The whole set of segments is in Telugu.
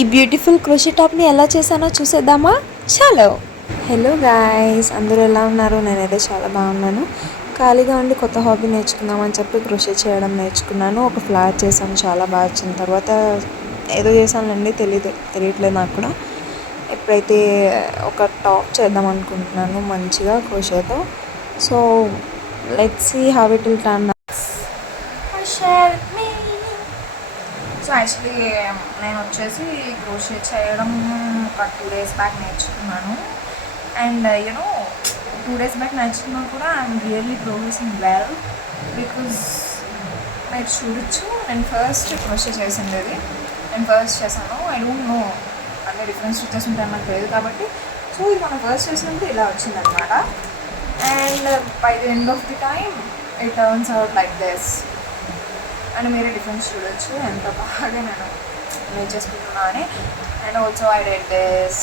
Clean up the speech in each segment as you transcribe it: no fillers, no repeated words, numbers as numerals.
ఈ బ్యూటిఫుల్ క్రోషే టాప్ని ఎలా చేశానో చూసేద్దామా? చలో. హలో గాయ్స్, అందరూ ఎలా ఉన్నారు? నేనైతే చాలా బాగున్నాను. ఖాళీగా ఉండి కొత్త హాబీ నేర్చుకుందామని చెప్పి క్రోషే చేయడం నేర్చుకున్నాను. ఒక ఫ్లవర్ చేశాను, చాలా బాగా వచ్చిన తర్వాత ఏదో చేశానండి, తెలియట్లేదు నాకు కూడా. ఎప్పుడైతే ఒక టాప్ చేద్దాం అనుకుంటున్నాను మంచిగా క్రోషేతో. So let's see how it will turn. So actually నేను వచ్చేసి క్రోషే చేయడం ఒక 2 days బ్యాక్ నేర్చుకున్నాను. అండ్ యూనో 2 days బ్యాక్ నేర్చుకున్నా కూడా I'm really progressing well. Because మీరు చూడొచ్చు, నేను ఫస్ట్ క్రోషే చేసింది అది. నేను ఫస్ట్ చేశాను. ఐ డోంట్ నో అన్ని డిఫరెంట్ స్టిచెస్ ఉంటాయని నాకు తెలియదు కాబట్టి. సో ఇది మనం ఫస్ట్ చేసినప్పుడు ఇలా వచ్చిందనమాట. And by the end of the time it turns out like this. And మీరే డిఫరెన్స్ చూడొచ్చు ఎంత బాగా నేను నేర్చేసుకుంటున్నా అని. And also I did this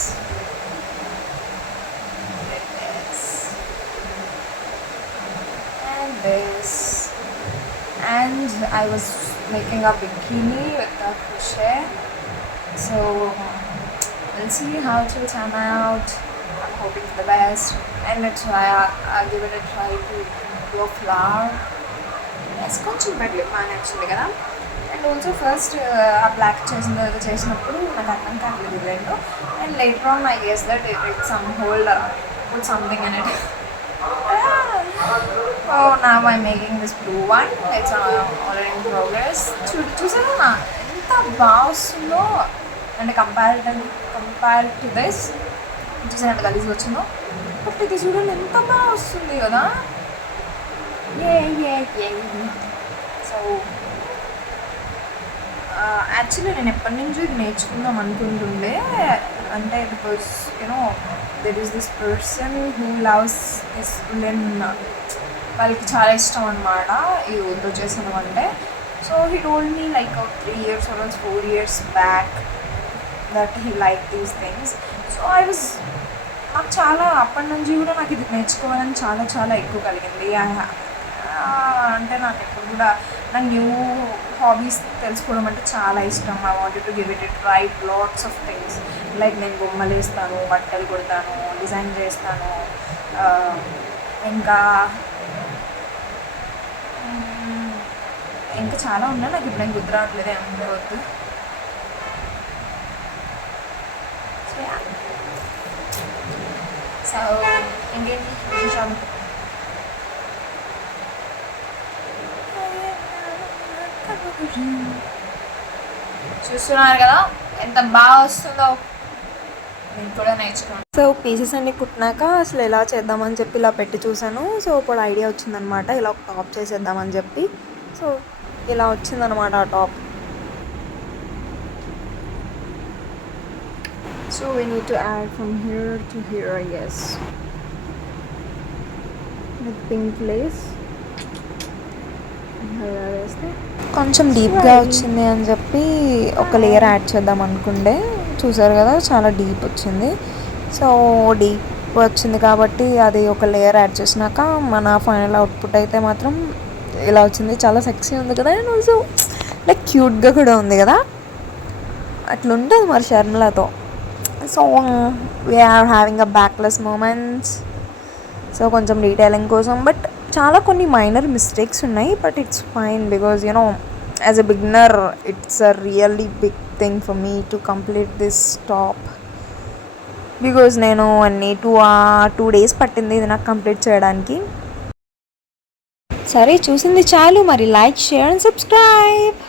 and this, and I was making a bikini with the crochet. So we'll see how it will turn out. I'm hoping for the best, and let's try. I'll give it a try to do a flower. కొంచెం బెటర్ బాగా నచ్చింది కదా. అండ్ ఆల్సో ఫస్ట్ ఆ బ్లాక్ చేసినప్పుడు నాకు అర్థం కావట్లేదు రెండు. And later on I guess that it some hold put something in it. Oh now I making this blue one. It's already in progress. చూసారా ఎంత బాగా వస్తుందో. అంటే కంపేర్ టు దిస్ చూసాను ఎంత గలీజ్గా వచ్చిందో. బట్ ఇది చూడండి ఎంత బాగా వస్తుంది కదా. సో యాక్చువల్లీ నేను ఎప్పటి నుంచి ఇది నేర్చుకుందాం అనుకుంటుండే. అంటే because you know there is this person who loves this woollen. వాళ్ళకి చాలా ఇష్టం అనమాట ఈ ఊరితో చేసాను అంటే. So he told me like 3 years or 4 years back that he like these things. So నాకు చాలా అప్పటి నుంచి కూడా నాకు ఇది నేర్చుకోవాలని చాలా చాలా ఎక్కువ కలిగింది. అంటే నాకు ఎప్పుడు కూడా నాకు న్యూ హాబీస్ తెలుసుకోవడం అంటే చాలా ఇష్టం. I wanted to give it try lots of things. Like నేను బొమ్మలు వేస్తాను, బట్టలు కుడతాను, డిజైన్ చేస్తాను, ఇంకా చాలా ఉన్నాయి. నాకు ఇప్పుడు ఏం గుర్తు రావట్లేదు, ఏమనుకోవద్దు. సో ఇంకేంటి విశేషాలు? చూస్తున్నారు కదా ఎంత బాగా వస్తుందో. నేను కూడా నేర్చుకున్నాను. సో పీసెస్ అన్ని కుట్టినాక అసలు ఎలా చేద్దామని చెప్పి ఇలా పెట్టి చూసాను. సో ఇప్పుడు ఐడియా వచ్చిందనమాట, ఇలా ఒక టాప్ చేసేద్దామని చెప్పి. సో ఇలా వచ్చిందనమాట ఆ top. So we need to add from here to here I guess with pink lace. వేస్తే కొంచెం డీప్గా వచ్చింది అని చెప్పి ఒక లేయర్ యాడ్ చేద్దాం అనుకుంటే, చూసారు కదా చాలా డీప్ వచ్చింది. సో డీప్ వచ్చింది కాబట్టి అది ఒక లేయర్ యాడ్ చేసినాక మన ఫైనల్ అవుట్పుట్ అయితే మాత్రం ఇలా వచ్చింది. చాలా సెక్సీ ఉంది కదా. అండ్ ఆల్సో లైక్ క్యూట్గా కూడా ఉంది కదా. అట్లుంటుంది మరి షర్మిలతో. So we're having a backless moments. So కొంచెం డీటెయిలింగ్ కోసం, బట్ చాలా కొన్ని మైనర్ మిస్టేక్స్ ఉన్నాయి. But it's fine because you know as a beginner it's a really big thing for me to complete this top. Because నేను అన్ని 2 days పట్టింది ఇది నాకు కంప్లీట్ చేయడానికి. సరే చూసింది చాలు, మరి లైక్, షేర్ అండ్ సబ్స్క్రైబ్.